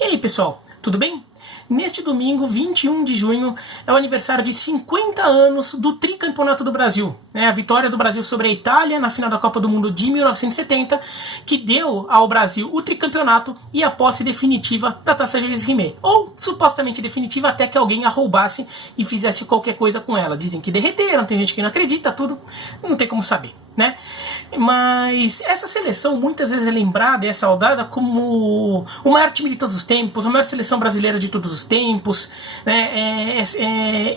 E aí, pessoal, tudo bem? Neste domingo, 21 de junho, é o aniversário de 50 anos do tricampeonato do Brasil. A vitória do Brasil sobre a Itália na final da Copa do Mundo de 1970, que deu ao Brasil o tricampeonato e a posse definitiva da Taça Jules Rimet. Ou supostamente definitiva até que alguém a roubasse e fizesse qualquer coisa com ela. Dizem que derreteram, tem gente que não acredita, tudo, não tem como saber, né? Mas essa seleção muitas vezes é lembrada e é saudada como o maior time de todos os tempos, a maior seleção brasileira de todos os tempos, né?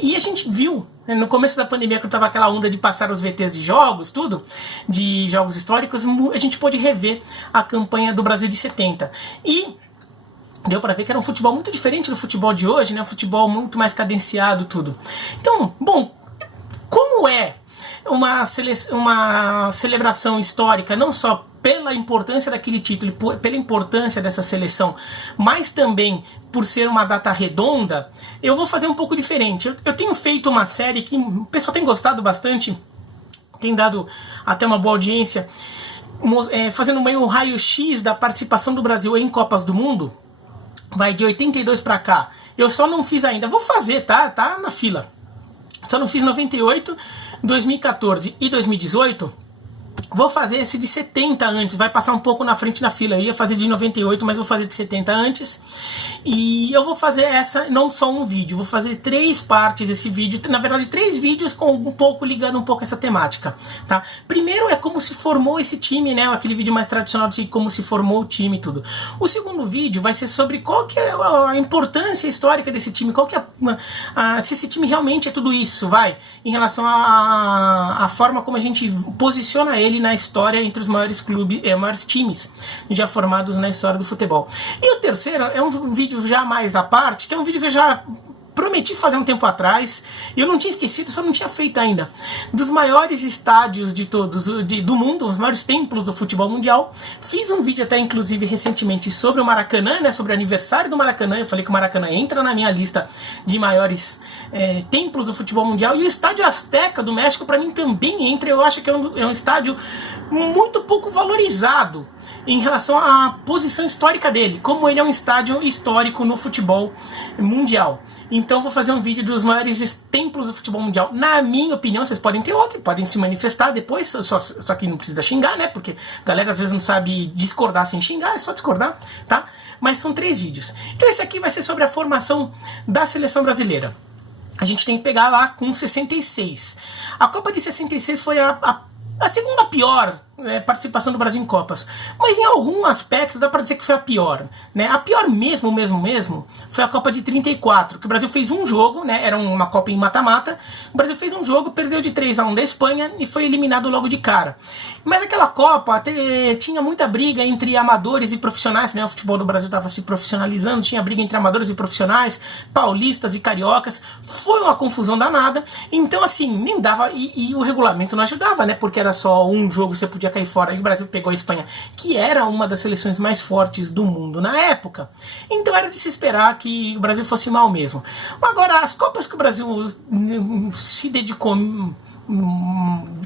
E a gente viu, né, no começo da pandemia, quando estava aquela onda de passar os VTs de jogos, tudo, de jogos históricos, a gente pôde rever a campanha do Brasil de 70. E deu para ver que era um futebol muito diferente do futebol de hoje, né? Um futebol muito mais cadenciado, tudo. Então, bom, como é uma celebração histórica, não só pela importância daquele título, pela importância dessa seleção, mas também por ser uma data redonda, eu vou fazer um pouco diferente. Eu tenho feito uma série que o pessoal tem gostado bastante, tem dado até uma boa audiência, fazendo um raio-x da participação do Brasil em Copas do Mundo, vai de 82 para cá. Eu só não fiz ainda, vou fazer, tá na fila. Só não fiz 98, 2014 e 2018. Vou fazer esse de 70 antes, vai passar um pouco na frente na fila. Eu ia fazer de 98, mas vou fazer de 70 antes. E eu vou fazer essa, não só um vídeo, vou fazer 3 partes desse vídeo. Na verdade, 3 vídeos com um pouco, ligando um pouco essa temática, tá? Primeiro é como se formou esse time, né? Aquele vídeo mais tradicional de como se formou o time e tudo. O segundo vídeo vai ser sobre qual que é a importância histórica desse time, qual que é se esse time realmente é tudo isso, em relação à forma como a gente posiciona ele na história entre os maiores clubes, maiores times já formados na história do futebol. E o terceiro é um vídeo já mais à parte, que é um vídeo que eu já prometi fazer um tempo atrás, e eu não tinha esquecido, só não tinha feito ainda, dos maiores estádios de todos, do mundo, os maiores templos do futebol mundial. Fiz um vídeo até, inclusive, recentemente sobre o Maracanã, né, sobre o aniversário do Maracanã. Eu falei que o Maracanã entra na minha lista de maiores templos do futebol mundial, e o Estádio Azteca do México, para mim, também entra. Eu acho que é um estádio muito pouco valorizado em relação à posição histórica dele, como ele é um estádio histórico no futebol mundial. Então vou fazer um vídeo dos maiores templos do futebol mundial. Na minha opinião, vocês podem ter outro, podem se manifestar depois, só que não precisa xingar, né? Porque a galera às vezes não sabe discordar sem xingar, é só discordar, tá? Mas são 3 vídeos. Então esse aqui vai ser sobre a formação da seleção brasileira. A gente tem que pegar lá com 66. A Copa de 66 foi a segunda pior participação do Brasil em Copas, mas em algum aspecto dá para dizer que foi a pior, né? A pior mesmo foi a Copa de 34, que o Brasil fez um jogo, né? Era uma Copa em mata-mata. O Brasil fez um jogo, perdeu de 3-1 da Espanha e foi eliminado logo de cara. Mas aquela Copa até tinha muita briga entre amadores e profissionais, né? O futebol do Brasil estava se profissionalizando, tinha briga entre amadores e profissionais, paulistas e cariocas. Foi uma confusão danada. Então assim, nem dava, e o regulamento não ajudava, né? Porque era só um jogo, você podia cair fora. E o Brasil pegou a Espanha, que era uma das seleções mais fortes do mundo na época. Então era de se esperar que o Brasil fosse mal mesmo. Agora, as Copas que o Brasil se dedicou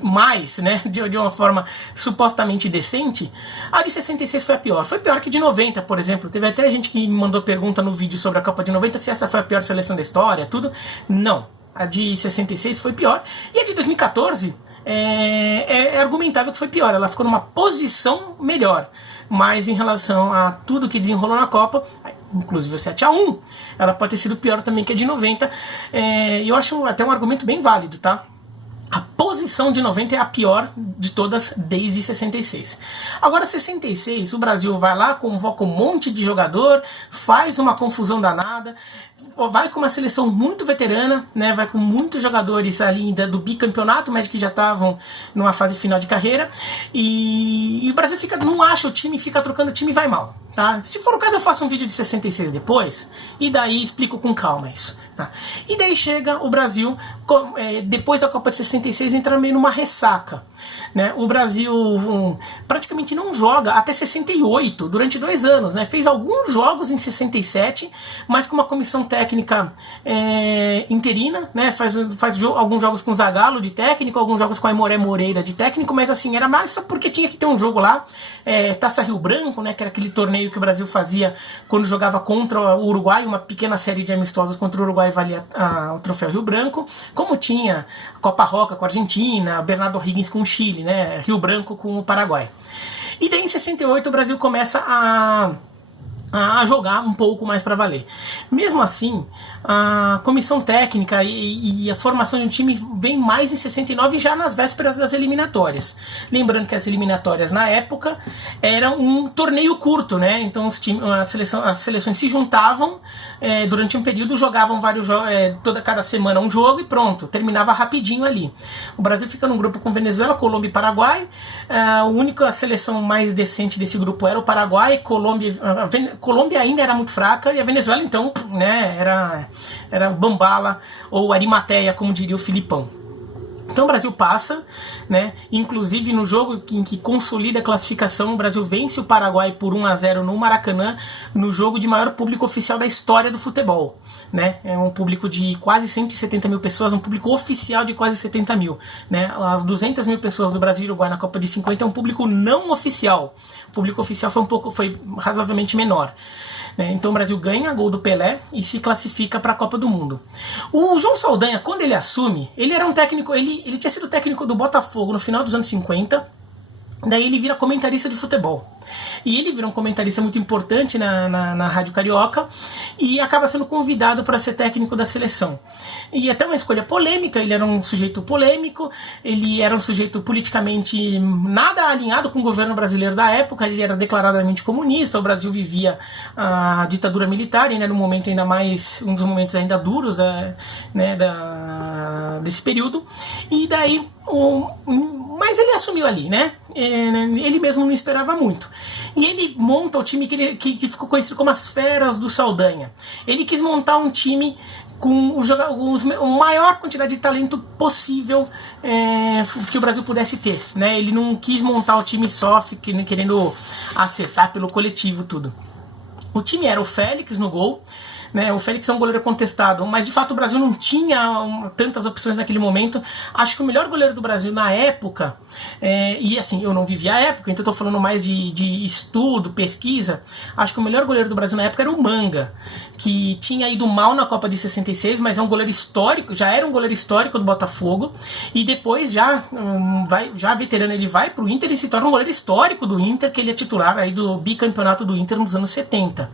mais, né, de uma forma supostamente decente, a de 66 foi a pior. Foi pior que de 90, por exemplo. Teve até gente que me mandou pergunta no vídeo sobre a Copa de 90, se essa foi a pior seleção da história, tudo. Não. A de 66 foi pior. E a de 2014 é argumentável que foi pior. Ela ficou numa posição melhor. Mas em relação a tudo que desenrolou na Copa, inclusive o 7-1, ela pode ter sido pior também que a de 90. E eu acho até um argumento bem válido, tá? A posição de 90 é a pior de todas desde 66. Agora 66, o Brasil vai lá, convoca um monte de jogador, faz uma confusão danada, vai com uma seleção muito veterana, né? Vai com muitos jogadores ali do bicampeonato, mas que já estavam numa fase final de carreira, e o Brasil não acha o time, fica trocando o time e vai mal, tá? Se for o caso, eu faço um vídeo de 66 depois, e daí explico com calma isso, Tá? E daí chega o Brasil, depois da Copa de 66, entra meio numa ressaca. Né? O Brasil praticamente não joga até 68, durante 2 anos. Né? Fez alguns jogos em 67, mas com uma comissão técnica interina. Né? Faz alguns jogos com o Zagallo de técnico, alguns jogos com a Aimoré Moreira de técnico, mas assim, era mais só porque tinha que ter um jogo lá. Taça Rio Branco, né? Que era aquele torneio que o Brasil fazia quando jogava contra o Uruguai, uma pequena série de amistosos contra o Uruguai valia o troféu Rio Branco, como tinha Copa Roca com a Argentina, Bernardo Higgins com o Chile, né, Rio Branco com o Paraguai. E daí em 68 o Brasil começa a jogar um pouco mais para valer. Mesmo assim, a comissão técnica e a formação de um time vem mais em 69, já nas vésperas das eliminatórias. Lembrando que as eliminatórias na época eram um torneio curto, né? Então as seleções se juntavam durante um período, jogavam vários jogos, cada semana um jogo e pronto, terminava rapidinho ali. O Brasil fica num grupo com Venezuela, Colômbia e Paraguai. A única seleção mais decente desse grupo era o Paraguai. Colômbia ainda era muito fraca e a Venezuela então, né, era Bambala ou Arimateia, como diria o Filipão. Então o Brasil passa, né? Inclusive no jogo em que consolida a classificação, o Brasil vence o Paraguai por 1-0 no Maracanã, no jogo de maior público oficial da história do futebol. Né? É um público de quase 170 mil pessoas, um público oficial de quase 70 mil. Né? As 200 mil pessoas do Brasil e Uruguai na Copa de 50 é um público não oficial. O público oficial foi razoavelmente menor. Então o Brasil ganha gol do Pelé e se classifica para a Copa do Mundo. O João Saldanha, quando ele assume, ele era um técnico, ele tinha sido técnico do Botafogo no final dos anos 50, daí ele vira comentarista de futebol. E ele vira um comentarista muito importante na Rádio Carioca e acaba sendo convidado para ser técnico da seleção. E até uma escolha polêmica, ele era um sujeito polêmico, ele era um sujeito politicamente nada alinhado com o governo brasileiro da época, ele era declaradamente comunista, o Brasil vivia a ditadura militar, e era um momento ainda mais, um dos momentos ainda duros desse período, e daí mas ele assumiu ali, né? Ele mesmo não esperava muito. E ele monta o time que ficou conhecido como as Feras do Saldanha. Ele quis montar um time com a maior quantidade de talento possível que o Brasil pudesse ter. Né? Ele não quis montar o time só querendo acertar pelo coletivo tudo. O time era o Félix no gol. Né, o Félix é um goleiro contestado, mas de fato o Brasil não tinha tantas opções naquele momento. Acho que o melhor goleiro do Brasil na época, e assim, eu não vivi a época, então estou falando mais de estudo, pesquisa. Acho que o melhor goleiro do Brasil na época era o Manga, que tinha ido mal na Copa de 66, mas é um goleiro histórico, já era um goleiro histórico do Botafogo, e depois já veterano, ele vai para o Inter e se torna um goleiro histórico do Inter, que ele é titular aí do bicampeonato do Inter nos anos 70.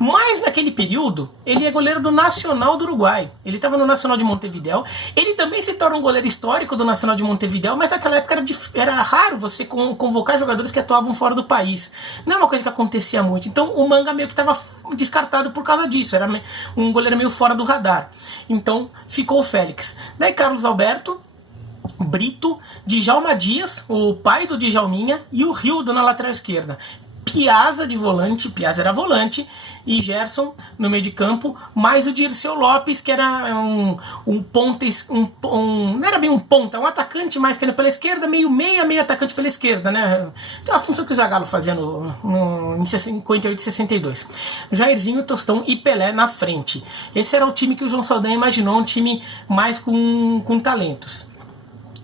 Mas naquele período, ele é goleiro do Nacional do Uruguai. Ele estava no Nacional de Montevidéu. Ele também se torna um goleiro histórico do Nacional de Montevidéu, mas naquela época era raro você convocar jogadores que atuavam fora do país. Não é uma coisa que acontecia muito. Então o Manga meio que estava descartado por causa disso. Era um goleiro meio fora do radar. Então ficou o Félix. Daí Carlos Alberto, Brito, Djalma Dias, o pai do Djalminha, e o Rildo na lateral esquerda. Piazza de volante, Piazza era volante, e Gerson no meio de campo, mais o Dirceu Lopes, que era um ponta, não era bem um ponta, um atacante mais que era pela esquerda, meio atacante pela esquerda, né? Então a função que o Zagallo fazia em 58 e 62. Jairzinho, Tostão e Pelé na frente. Esse era o time que o João Saldanha imaginou, um time mais com talentos.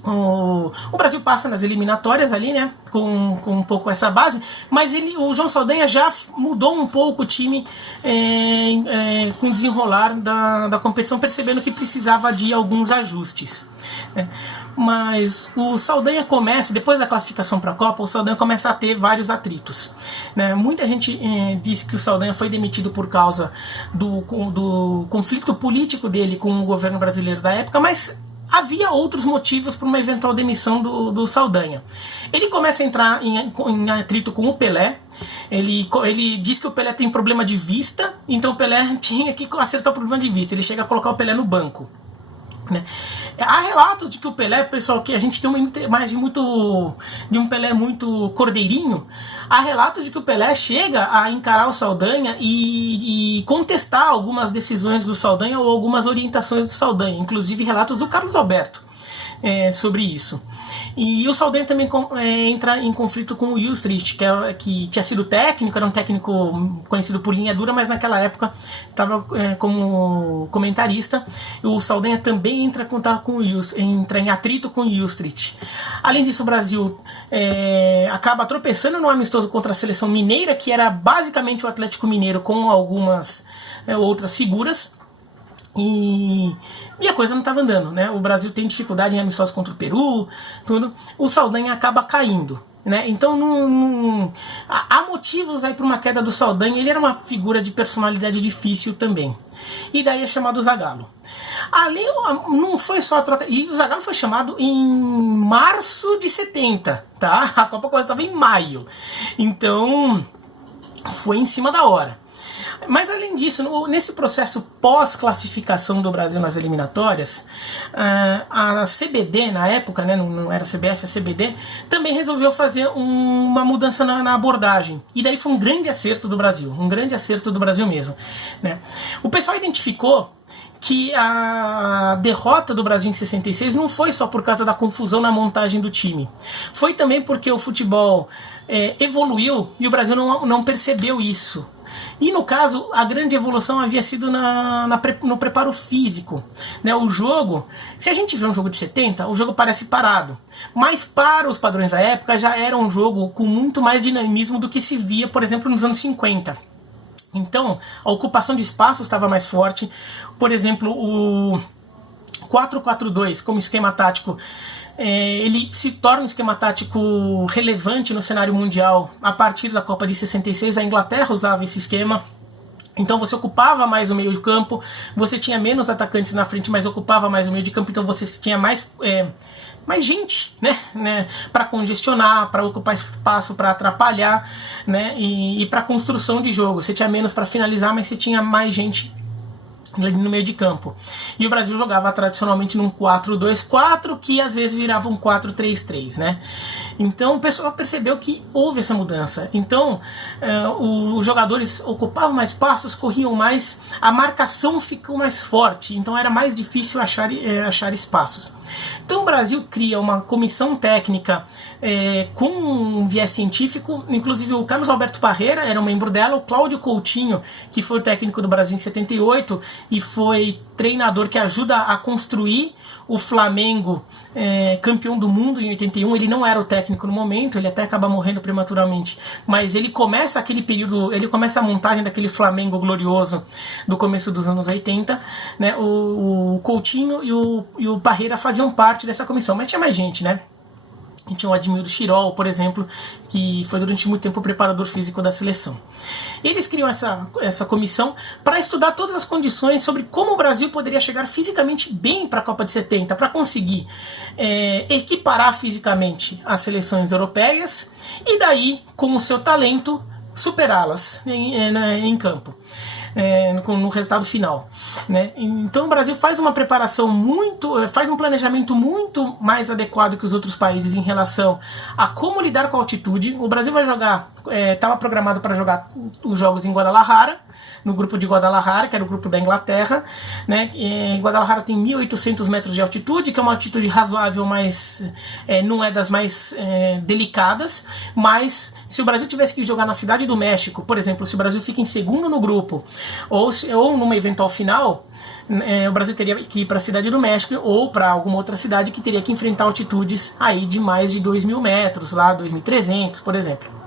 O Brasil passa nas eliminatórias ali, né, com um pouco essa base, mas o João Saldanha já mudou um pouco o time com o desenrolar da competição, percebendo que precisava de alguns ajustes. Mas o Saldanha começa, depois da classificação para a Copa, o Saldanha começa a ter vários atritos. Muita gente disse que o Saldanha foi demitido por causa do conflito político dele com o governo brasileiro da época, mas havia outros motivos para uma eventual demissão do Saldanha. Ele começa a entrar em atrito com o Pelé. Ele diz que o Pelé tem problema de vista, então o Pelé tinha que acertar o problema de vista. Ele chega a colocar o Pelé no banco. né? Há relatos de que o Pelé, pessoal, que a gente tem uma imagem muito de um Pelé muito cordeirinho. Há relatos de que o Pelé chega a encarar o Saldanha e contestar algumas decisões do Saldanha ou algumas orientações do Saldanha, inclusive relatos do Carlos Alberto sobre isso. E o Saldanha também entra em conflito com o Ilstrup, que tinha sido técnico, era um técnico conhecido por linha dura, mas naquela época estava como comentarista. O Saldanha também entra em atrito com o Ilstrup. Além disso, o Brasil acaba tropeçando no amistoso contra a seleção mineira, que era basicamente o Atlético Mineiro com algumas outras figuras. E a coisa não estava andando, né? O Brasil tem dificuldade em amistosos contra o Peru, tudo. O Saldanha acaba caindo, né? Então há motivos aí para uma queda do Saldanha. Ele era uma figura de personalidade difícil também. E daí é chamado o Zagallo. Ali não foi só a troca. E o Zagallo foi chamado em março de 70, tá? A Copa quase estava em maio. Então foi em cima da hora. Mas além disso, nesse processo pós-classificação do Brasil nas eliminatórias, a CBD na época, né, não era a CBF, a CBD, também resolveu fazer uma mudança na abordagem. E daí foi um grande acerto do Brasil mesmo, né? O pessoal identificou que a derrota do Brasil em 66 não foi só por causa da confusão na montagem do time. Foi também porque o futebol evoluiu e o Brasil não percebeu isso. E no caso, a grande evolução havia sido no preparo físico, né? O jogo, se a gente vê um jogo de 70, o jogo parece parado, mas para os padrões da época já era um jogo com muito mais dinamismo do que se via, por exemplo, nos anos 50. Então, a ocupação de espaços estava mais forte. Por exemplo, o 4-4-2 como esquema tático, ele se torna um esquema tático relevante no cenário mundial a partir da Copa de 66. A Inglaterra usava esse esquema. Então você ocupava mais o meio de campo, você tinha menos atacantes na frente, mas ocupava mais o meio de campo, então você tinha mais gente, né, para congestionar, para ocupar espaço, para atrapalhar, né, e para construção de jogo. Você tinha menos para finalizar, mas você tinha mais gente no meio de campo. E o Brasil jogava tradicionalmente num 4-2-4, que às vezes virava um 4-3-3, né? Então o pessoal percebeu que houve essa mudança. Então os jogadores ocupavam mais espaços, corriam mais, a marcação ficou mais forte, então era mais difícil achar espaços. Então o Brasil cria uma comissão técnica com um viés científico, inclusive o Carlos Alberto Parreira era um membro dela, o Cláudio Coutinho, que foi o técnico do Brasil em 78 e foi treinador que ajuda a construir o Flamengo campeão do mundo em 81. Ele não era o técnico no momento, ele até acaba morrendo prematuramente, mas ele começa aquele período, ele começa a montagem daquele Flamengo glorioso do começo dos anos 80, né? O Coutinho e o Parreira faziam parte dessa comissão, mas tinha mais gente, né? A gente tinha o Admildo Chirol, por exemplo, que foi durante muito tempo o preparador físico da seleção. Eles criam essa comissão para estudar todas as condições sobre como o Brasil poderia chegar fisicamente bem para a Copa de 70, para conseguir equiparar fisicamente as seleções europeias e daí, com o seu talento, superá-las em campo. No resultado final, né? Então o Brasil faz uma preparação faz um planejamento muito mais adequado que os outros países em relação a como lidar com a altitude. O Brasil vai jogar, estava programado para jogar os jogos em Guadalajara, no grupo de Guadalajara, que era o grupo da Inglaterra, né? Guadalajara tem 1.800 metros de altitude, que é uma altitude razoável, mas não é das mais delicadas. Mas se o Brasil tivesse que jogar na Cidade do México, por exemplo, se o Brasil fica em segundo no grupo, ou numa eventual final, o Brasil teria que ir para a Cidade do México ou para alguma outra cidade que teria que enfrentar altitudes aí de mais de 2.000 metros, lá 2.300, por exemplo.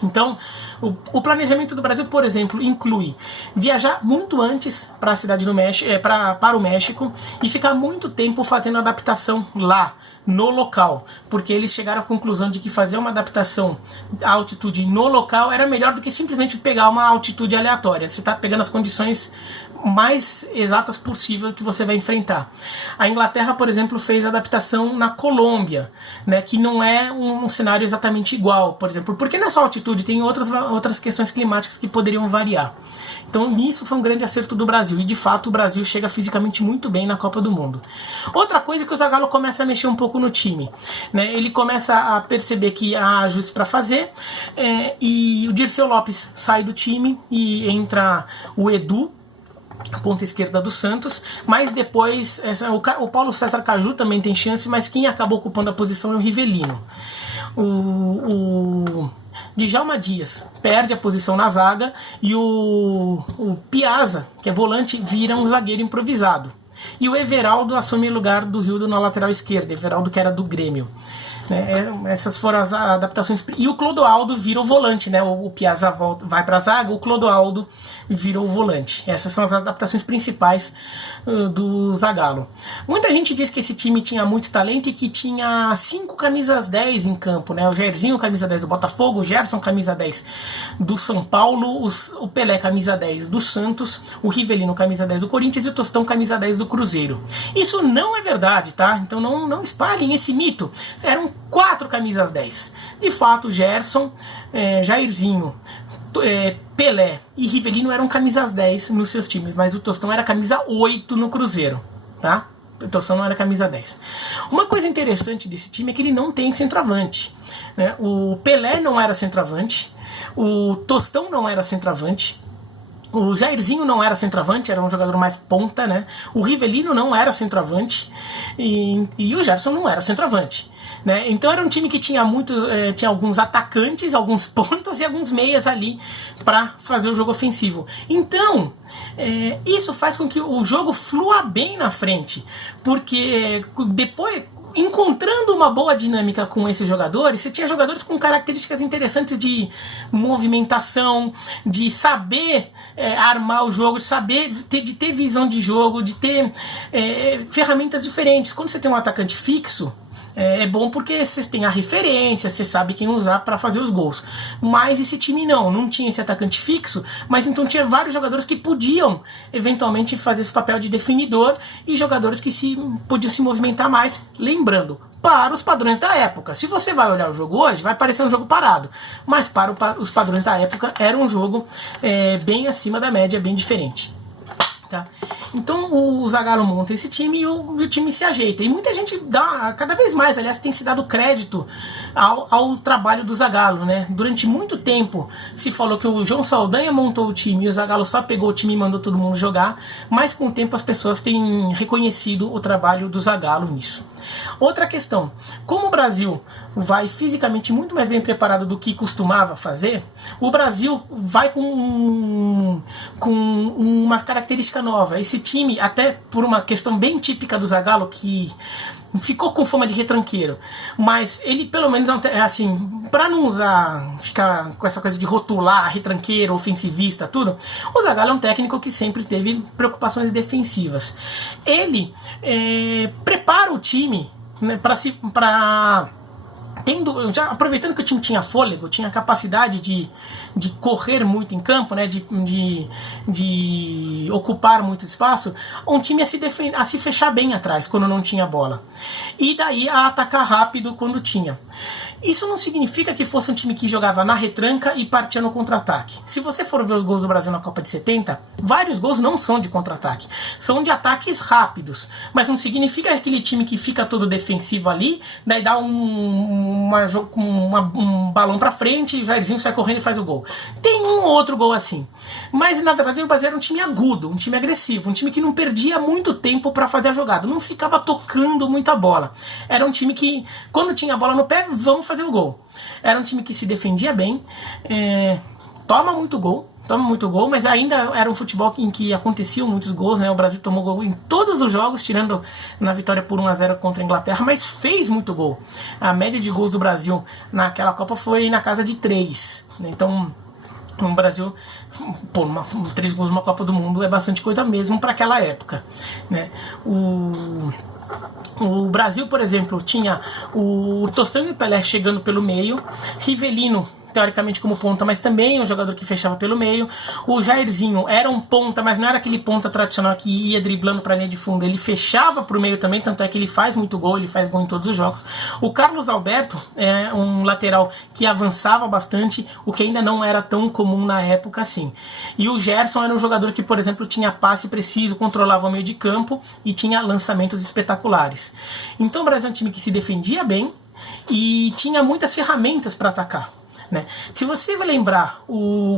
Então, o planejamento do Brasil, por exemplo, inclui viajar muito antes para a cidade do México, para o México, e ficar muito tempo fazendo adaptação lá, no local, porque eles chegaram à conclusão de que fazer uma adaptação à altitude no local era melhor do que simplesmente pegar uma altitude aleatória. Você está pegando as condições mais exatas possível que você vai enfrentar. A Inglaterra, por exemplo, fez adaptação na Colômbia, né, que não é um cenário exatamente igual, por exemplo, porque nessa altitude tem outras questões climáticas que poderiam variar. Então nisso foi um grande acerto do Brasil, e de fato o Brasil chega fisicamente muito bem na Copa do Mundo. Outra coisa é que o Zagallo começa a mexer um pouco no time, né? Ele começa a perceber que há ajustes para fazer, e o Dirceu Lopes sai do time e entra o Edu, a ponta esquerda do Santos, mas depois o Paulo César Caju também tem chance, mas quem acabou ocupando a posição é o Rivelino. O Djalma Dias perde a posição na zaga e o Piazza, que é volante, vira um zagueiro improvisado. E o Everaldo assume o lugar do Rildo na lateral esquerda, Everaldo que era do Grêmio. Essas foram as adaptações. E o Clodoaldo vira o volante, né? O Piazza vai para a zaga, o Clodoaldo vira o volante. Essas são as adaptações principais do Zagallo. Muita gente diz que esse time tinha muito talento e que tinha 5 camisas 10 em campo, né? O Jairzinho, camisa 10 do Botafogo, o Gerson, camisa 10 do São Paulo, o Pelé, camisa 10 do Santos, o Rivelino, camisa 10 do Corinthians e o Tostão, camisa 10 do Cruzeiro. Isso não é verdade, tá? Então não espalhem esse mito. Eram 4 camisas 10. De fato, Gerson, Jairzinho, Pelé e Rivelino eram camisas 10 nos seus times, mas o Tostão era camisa 8 no Cruzeiro, tá? O Tostão não era camisa 10. Uma coisa interessante desse time é que ele não tem centroavante, né? O Pelé não era centroavante, o Tostão não era centroavante, o Jairzinho não era centroavante, era um jogador mais ponta, né? O Rivelino não era centroavante e o Gerson não era centroavante, né? Então era um time que tinha tinha alguns atacantes, alguns pontas e alguns meias ali para fazer o jogo ofensivo. Então isso faz com que o jogo flua bem na frente, porque depois, encontrando uma boa dinâmica com esses jogadores, você tinha jogadores com características interessantes de movimentação, de saber armar o jogo, de ter visão de jogo, de ter ferramentas diferentes. Quando você tem um atacante fixo, é bom porque você tem a referência, você sabe quem usar para fazer os gols. Mas esse time não tinha esse atacante fixo, mas então tinha vários jogadores que podiam eventualmente fazer esse papel de definidor e jogadores que podiam se movimentar mais, lembrando, para os padrões da época. Se você vai olhar o jogo hoje, vai parecer um jogo parado, mas para os padrões da época era um jogo bem acima da média, bem diferente. Tá? Então o Zagallo monta esse time e o time se ajeita. E muita gente dá, cada vez mais, aliás, tem se dado crédito ao trabalho do Zagallo, né? Durante muito tempo se falou que o João Saldanha montou o time e o Zagallo só pegou o time e mandou todo mundo jogar, mas com o tempo as pessoas têm reconhecido o trabalho do Zagallo nisso. Outra questão, como o Brasil vai fisicamente muito mais bem preparado do que costumava fazer, o Brasil vai com uma característica nova. Esse time, até por uma questão bem típica do Zagallo, que ficou com fama de retranqueiro, mas ele pelo menos, assim, para não ficar com essa coisa de rotular retranqueiro, ofensivista, tudo, o Zagallo é um técnico que sempre teve preocupações defensivas. Ele prepara o time, né, aproveitando que o time tinha fôlego, tinha capacidade de correr muito em campo, né, de ocupar muito espaço, um time a se fechar bem atrás quando não tinha bola, e daí a atacar rápido quando tinha. Isso não significa que fosse um time que jogava na retranca e partia no contra-ataque. Se você for ver os gols do Brasil na Copa de 70, vários gols não são de contra-ataque, são de ataques rápidos, mas não significa aquele time que fica todo defensivo ali, daí dá um balão pra frente, o Jairzinho sai correndo e faz o gol. Tem um ou outro gol assim, mas na verdade o Brasil era um time agudo, um time agressivo, um time que não perdia muito tempo para fazer a jogada, não ficava tocando muita bola. Era um time que, quando tinha a bola no pé, vamos fazer o gol. Era um time que se defendia bem, toma muito gol, mas ainda era um futebol em que aconteciam muitos gols, né? O Brasil tomou gol em todos os jogos, tirando na vitória por 1-0 contra a Inglaterra, mas fez muito gol. A média de gols do Brasil naquela Copa foi na casa de 3. Então, no Brasil, 3 gols numa Copa do Mundo é bastante coisa mesmo para aquela época, né? O Brasil, por exemplo, tinha o Tostão e o Pelé chegando pelo meio, Rivelino teoricamente como ponta, mas também um jogador que fechava pelo meio. O Jairzinho era um ponta, mas não era aquele ponta tradicional que ia driblando para a linha de fundo, ele fechava pro meio também, tanto é que ele faz muito gol, ele faz gol em todos os jogos. O Carlos Alberto é um lateral que avançava bastante, o que ainda não era tão comum na época assim. E o Gerson era um jogador que, por exemplo, tinha passe preciso, controlava o meio de campo e tinha lançamentos espetaculares. Então o Brasil é um time que se defendia bem e tinha muitas ferramentas para atacar. Né? Se você vai lembrar o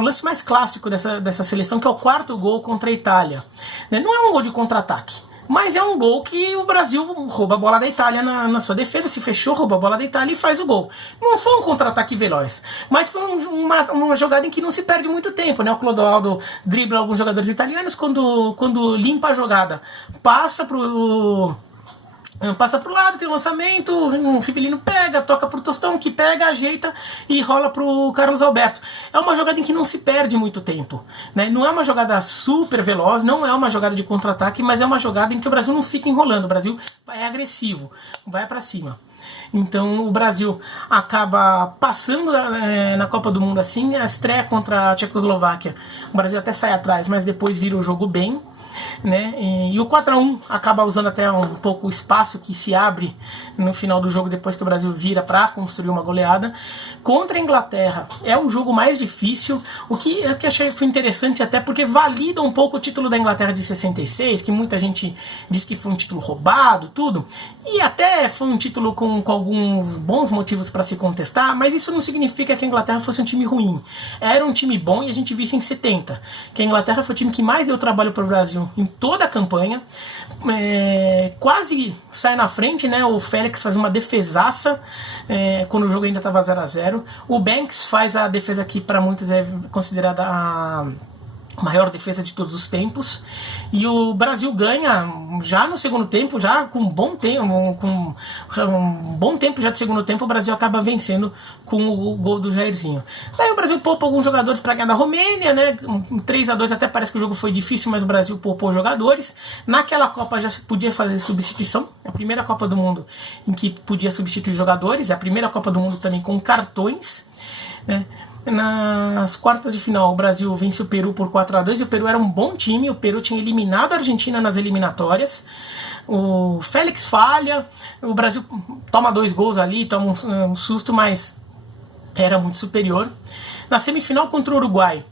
lance mais clássico dessa seleção, que é o 4º gol contra a Itália, né? Não é um gol de contra-ataque, mas é um gol que o Brasil rouba a bola da Itália na sua defesa, se fechou, rouba a bola da Itália e faz o gol. Não foi um contra-ataque veloz, mas foi uma jogada em que não se perde muito tempo, né? O Clodoaldo dribla alguns jogadores italianos, quando limpa a jogada, passa pro lado, tem um lançamento, o Rivelino pega, toca pro Tostão, que pega, ajeita e rola pro Carlos Alberto. É uma jogada em que não se perde muito tempo, né? Não é uma jogada super veloz, não é uma jogada de contra-ataque, mas é uma jogada em que o Brasil não fica enrolando, o Brasil é agressivo, vai para cima. Então o Brasil acaba passando na Copa do Mundo assim, a estreia contra a Tchecoslováquia, o Brasil até sai atrás, mas depois vira o jogo bem. Né? E o 4-1 acaba usando até um pouco o espaço que se abre no final do jogo depois que o Brasil vira para construir uma goleada. Contra a Inglaterra é o jogo mais difícil, o que eu achei foi interessante até porque valida um pouco o título da Inglaterra de 66, que muita gente diz que foi um título roubado, tudo, e até foi um título com alguns bons motivos para se contestar, mas isso não significa que a Inglaterra fosse um time ruim. Era um time bom e a gente viu isso em 70, que a Inglaterra foi o time que mais deu trabalho para o Brasil em toda a campanha, quase sai na frente, né? O Félix faz uma defesaça quando o jogo ainda estava 0-0. O Banks faz a defesa que para muitos é considerada a maior defesa de todos os tempos, e o Brasil ganha já no segundo tempo, já com um bom tempo já de segundo tempo, o Brasil acaba vencendo com o gol do Jairzinho. Daí o Brasil poupa alguns jogadores para ganhar da Romênia, né? 3-2 até parece que o jogo foi difícil, mas o Brasil poupou jogadores. Naquela Copa já se podia fazer substituição, a primeira Copa do Mundo em que podia substituir jogadores, é a primeira Copa do Mundo também com cartões, né? Nas quartas de final, o Brasil vence o Peru por 4-2, e o Peru era um bom time, o Peru tinha eliminado a Argentina nas eliminatórias. O Félix falha, o Brasil toma 2 gols ali, toma um susto, mas era muito superior. Na semifinal contra o Uruguai,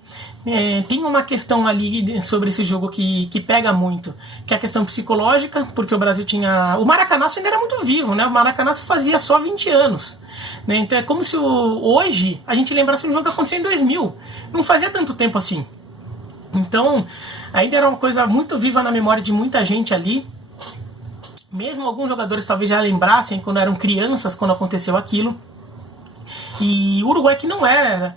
tem uma questão ali sobre esse jogo que pega muito, que é a questão psicológica, porque o Brasil tinha... O Maracanaço ainda era muito vivo, né? O Maracanaço fazia só 20 anos. Né? Então é como se hoje a gente lembrasse um jogo que aconteceu em 2000. Não fazia tanto tempo assim. Então ainda era uma coisa muito viva na memória de muita gente ali. Mesmo alguns jogadores talvez já lembrassem quando eram crianças, quando aconteceu aquilo. E o Uruguai, que não era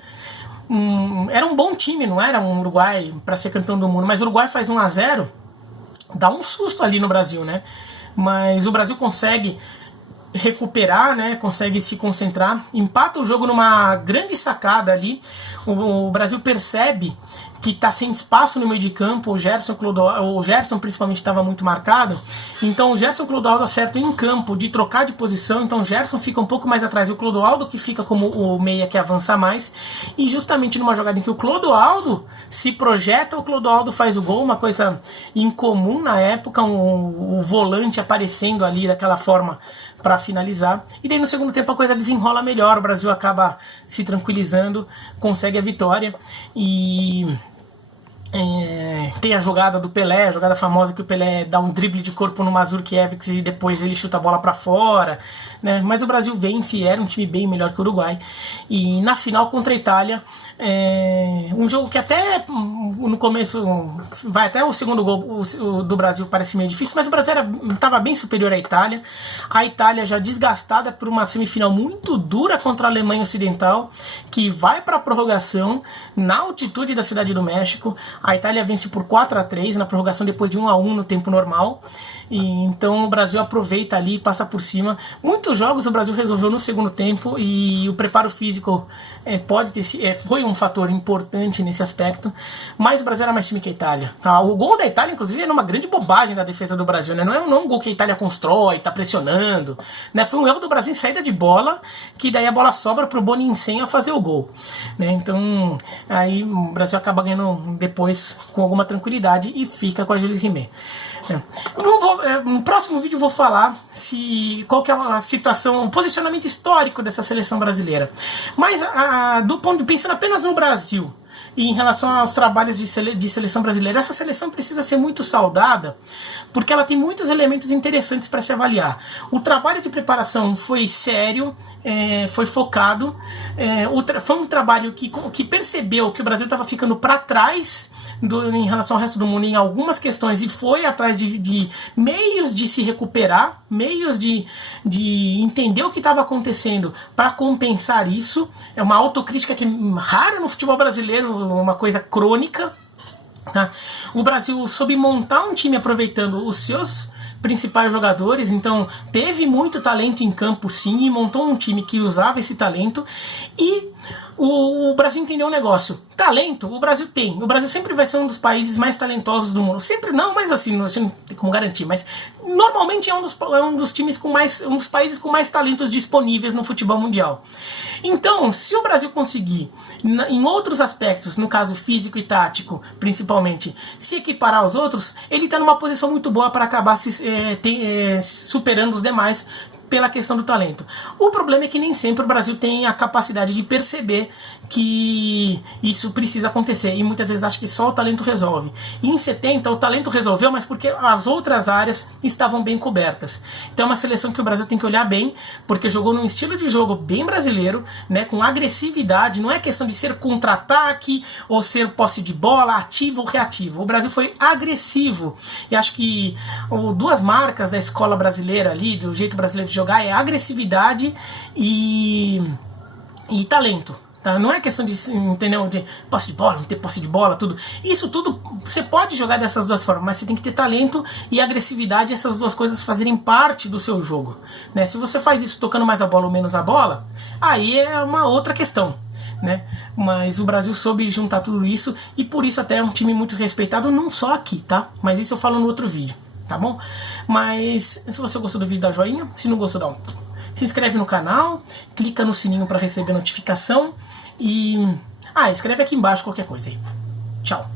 um bom time, não era um Uruguai para ser campeão do mundo, mas o Uruguai faz 1-0, dá um susto ali no Brasil, né? Mas o Brasil consegue recuperar, né? Consegue se concentrar, empata o jogo numa grande sacada ali. O Brasil percebe que está sem espaço no meio de campo, o Gerson principalmente estava muito marcado, então o Gerson e o Clodoaldo acertam em campo de trocar de posição, então o Gerson fica um pouco mais atrás e o Clodoaldo que fica como o meia que avança mais, e justamente numa jogada em que o Clodoaldo se projeta, o Clodoaldo faz o gol, uma coisa incomum na época, o volante aparecendo ali daquela forma para finalizar, e daí no segundo tempo a coisa desenrola melhor, o Brasil acaba se tranquilizando, consegue a vitória, e tem a jogada do Pelé, a jogada famosa que o Pelé dá um drible de corpo no Mazurkiewicz e depois ele chuta a bola para fora, né? Mas o Brasil vence, era um time bem melhor que o Uruguai, e na final contra a Itália, um jogo que até no começo vai até o segundo gol do Brasil parece meio difícil, mas o Brasil estava bem superior à Itália. A Itália já desgastada por uma semifinal muito dura contra a Alemanha Ocidental, que vai para a prorrogação na altitude da Cidade do México. A Itália vence por 4-3 na prorrogação depois de 1-1 no tempo normal. E então o Brasil aproveita ali e passa por cima. Muitos jogos o Brasil resolveu no segundo tempo, e o preparo físico foi um fator importante nesse aspecto. Mas o Brasil era mais time que a Itália. O gol da Itália, inclusive, era uma grande bobagem da defesa do Brasil, né? Não é um gol que a Itália constrói, tá pressionando, né? Foi um erro do Brasil em saída de bola, que daí a bola sobra pro Boninho a fazer o gol, né? Então, aí o Brasil acaba ganhando depois com alguma tranquilidade e fica com a Jules Rimet. No próximo vídeo eu vou falar qual que é a situação, o posicionamento histórico dessa seleção brasileira. Mas pensando apenas no Brasil e em relação aos trabalhos de seleção brasileira, essa seleção precisa ser muito saudada porque ela tem muitos elementos interessantes para se avaliar. O trabalho de preparação foi sério, foi focado, foi um trabalho que percebeu que o Brasil estava ficando para trás em relação ao resto do mundo em algumas questões e foi atrás de meios de se recuperar, meios de entender o que estava acontecendo para compensar isso. É uma autocrítica que é rara no futebol brasileiro, uma coisa crônica. Tá? O Brasil soube montar um time aproveitando os seus principais jogadores, então teve muito talento em campo sim, e montou um time que usava esse talento, e o Brasil entendeu o negócio. Talento, o Brasil tem. O Brasil sempre vai ser um dos países mais talentosos do mundo. Sempre não, mas assim, não tem como garantir. Mas normalmente é um dos times com mais, um dos países com mais talentos disponíveis no futebol mundial. Então, se o Brasil conseguir, em outros aspectos, no caso físico e tático, principalmente, se equiparar aos outros, ele está numa posição muito boa para acabar superando os demais pela questão do talento. O problema é que nem sempre o Brasil tem a capacidade de perceber que isso precisa acontecer, e muitas vezes acha que só o talento resolve. E em 70 o talento resolveu, mas porque as outras áreas estavam bem cobertas. Então é uma seleção que o Brasil tem que olhar bem, porque jogou num estilo de jogo bem brasileiro, né, com agressividade. Não é questão de ser contra-ataque ou ser posse de bola, ativo ou reativo. O Brasil foi agressivo, e acho que duas marcas da escola brasileira ali, do jeito brasileiro de jogar, é agressividade e talento. Tá? Não é questão de, entendeu, de posse de bola, não ter posse de bola, tudo. Isso tudo você pode jogar dessas duas formas, mas você tem que ter talento e agressividade, essas duas coisas fazerem parte do seu jogo, né? Se você faz isso tocando mais a bola ou menos a bola, aí é uma outra questão, né? Mas o Brasil soube juntar tudo isso, e por isso até é um time muito respeitado, não só aqui, tá? Mas isso eu falo no outro vídeo, tá bom? Mas se você gostou do vídeo, dá joinha. Se não gostou, se inscreve no canal, clica no sininho para receber notificação e escreve aqui embaixo qualquer coisa aí. Tchau.